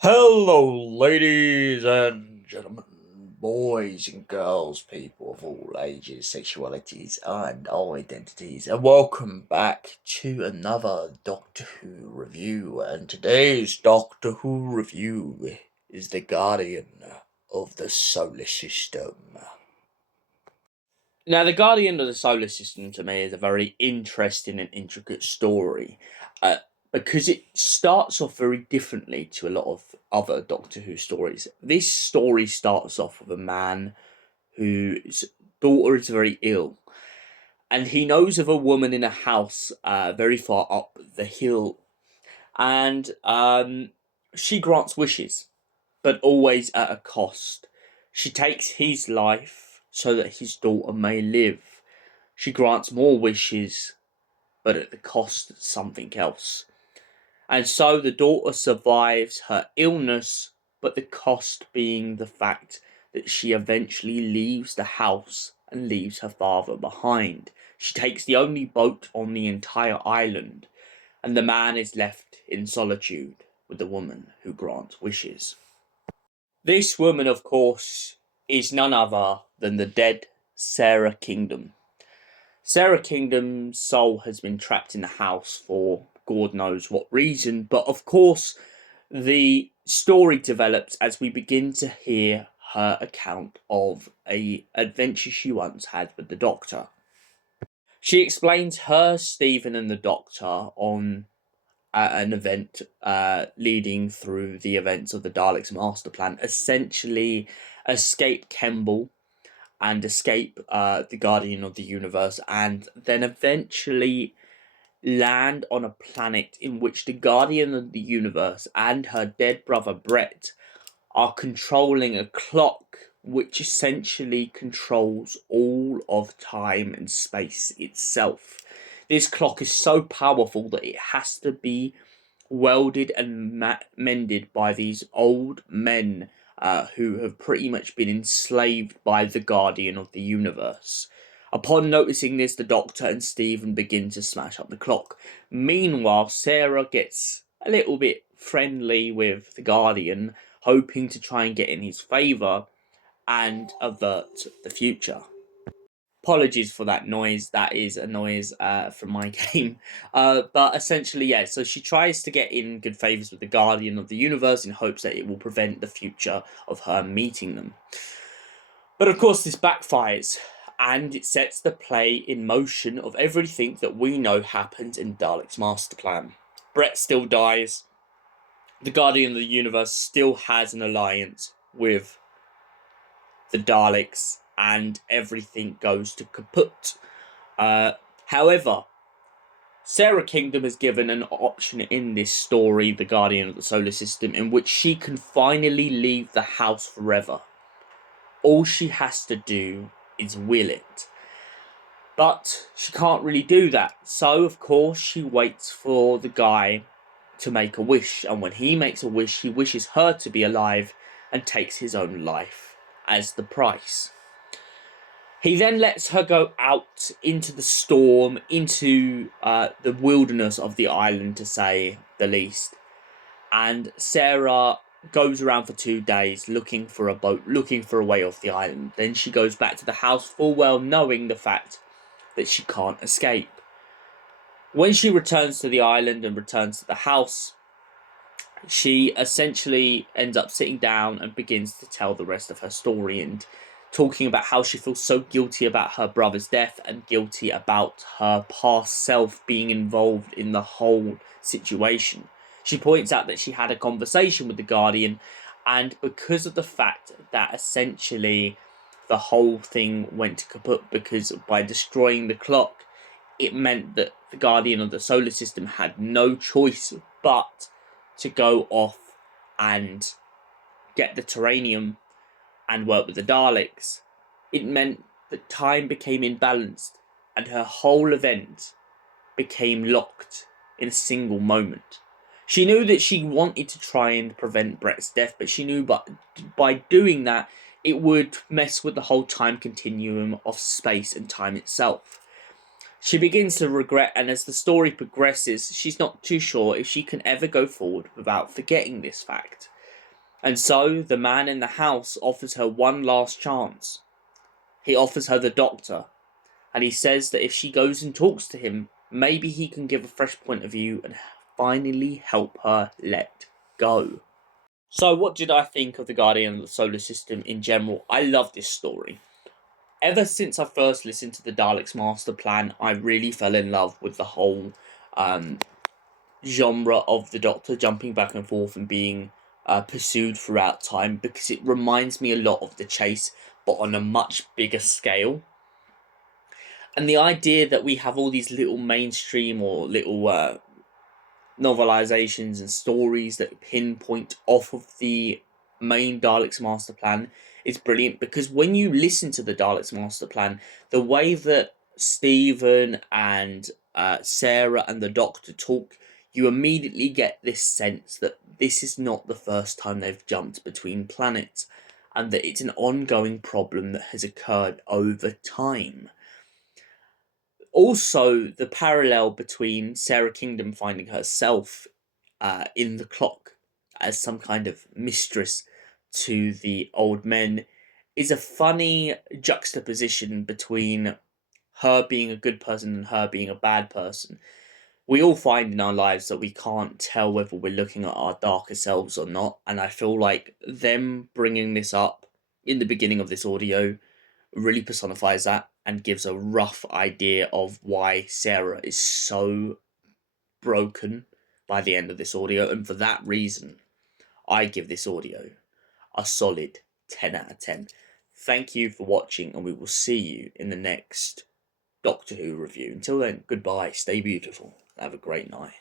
Hello, ladies and gentlemen, boys and girls, people of all ages, sexualities, and identities, and welcome back to another Doctor Who review. And today's Doctor Who review is The Guardian of the Solar System. Now, The Guardian of the Solar System to me is a very interesting and intricate story because it starts off very differently to a lot of other Doctor Who stories. This story starts off with a man whose daughter is very ill, and he knows of a woman in a house very far up the hill, and she grants wishes, but always at a cost. She takes his life so that his daughter may live. She grants more wishes, but at the cost of something else. And so the daughter survives her illness, but the cost being the fact that she eventually leaves the house and leaves her father behind. She takes the only boat on the entire island, and the man is left in solitude with the woman who grants wishes. This woman, of course, is none other than the dead Sarah Kingdom. Sarah Kingdom's soul has been trapped in the house for God knows what reason, but of course, the story develops as we begin to hear her account of a adventure she once had with the Doctor. She explains her, Stephen, and the Doctor on an event leading through the events of the Daleks' master plan, essentially escape Kemble and escape the Guardian of the Universe, and then eventually land on a planet in which the Guardian of the Universe and her dead brother Brett are controlling a clock which essentially controls all of time and space itself. This clock is so powerful that it has to be welded and mended by these old men who have pretty much been enslaved by the Guardian of the Universe. Upon noticing this, the Doctor and Stephen begin to smash up the clock. Meanwhile, Sarah gets a little bit friendly with the Guardian, hoping to try and get in his favour and avert the future. Apologies for that noise. That is a noise from my game. But essentially, yeah, so she tries to get in good favours with the Guardian of the Universe in hopes that it will prevent the future of her meeting them. But of course, this backfires, and it sets the play in motion of everything that we know happened in Dalek's master plan. Brett still dies. The Guardian of the Universe still has an alliance with the Daleks, and everything goes to kaput. However, Sarah Kingdom is given an option in this story, The Guardian of the Solar System, in which she can finally leave the house forever. All she has to do is will it. But she can't really do that, so of course she waits for the guy to make a wish, and when he makes a wish, he wishes her to be alive and takes his own life as the price. He then lets her go out into the storm, into the wilderness of the island, to say the least. And Sarah goes around for 2 days looking for a boat, looking for a way off the island. Then she goes back to the house, full well knowing the fact that she can't escape. When she returns to the island and returns to the house, she essentially ends up sitting down and begins to tell the rest of her story and talking about how she feels so guilty about her brother's death and guilty about her past self being involved in the whole situation. She points out that she had a conversation with the Guardian, and because of the fact that essentially the whole thing went to kaput because by destroying the clock, it meant that the Guardian of the Solar System had no choice but to go off and get the Terranium and work with the Daleks. It meant that time became imbalanced and her whole event became locked in a single moment. She knew that she wanted to try and prevent Brett's death, but she knew by doing that, it would mess with the whole time continuum of space and time itself. She begins to regret, and as the story progresses, she's not too sure if she can ever go forward without forgetting this fact. And so the man in the house offers her one last chance. He offers her the Doctor, and he says that if she goes and talks to him, maybe he can give a fresh point of view and finally help her let go. So what did I think of the Guardian of the Solar System in general? I love this story. Ever since I first listened to the Daleks Master Plan, I really fell in love with the whole genre of the Doctor jumping back and forth and being pursued throughout time, because it reminds me a lot of The Chase, but on a much bigger scale. And the idea that we have all these little mainstream or little novelizations and stories that pinpoint off of the main Daleks Master Plan is brilliant, because when you listen to the Daleks Master Plan, the way that Stephen and Sarah and the Doctor talk, you immediately get this sense that this is not the first time they've jumped between planets, and that it's an ongoing problem that has occurred over time. Also, the parallel between Sarah Kingdom finding herself in the clock as some kind of mistress to the old men is a funny juxtaposition between her being a good person and her being a bad person. We all find in our lives that we can't tell whether we're looking at our darker selves or not, and I feel like them bringing this up in the beginning of this audio really personifies that and gives a rough idea of why Sarah is so broken by the end of this audio. And for that reason, I give this audio a solid 10 out of 10. Thank you for watching, and we will see you in the next Doctor Who review. Until then, goodbye, stay beautiful, have a great night.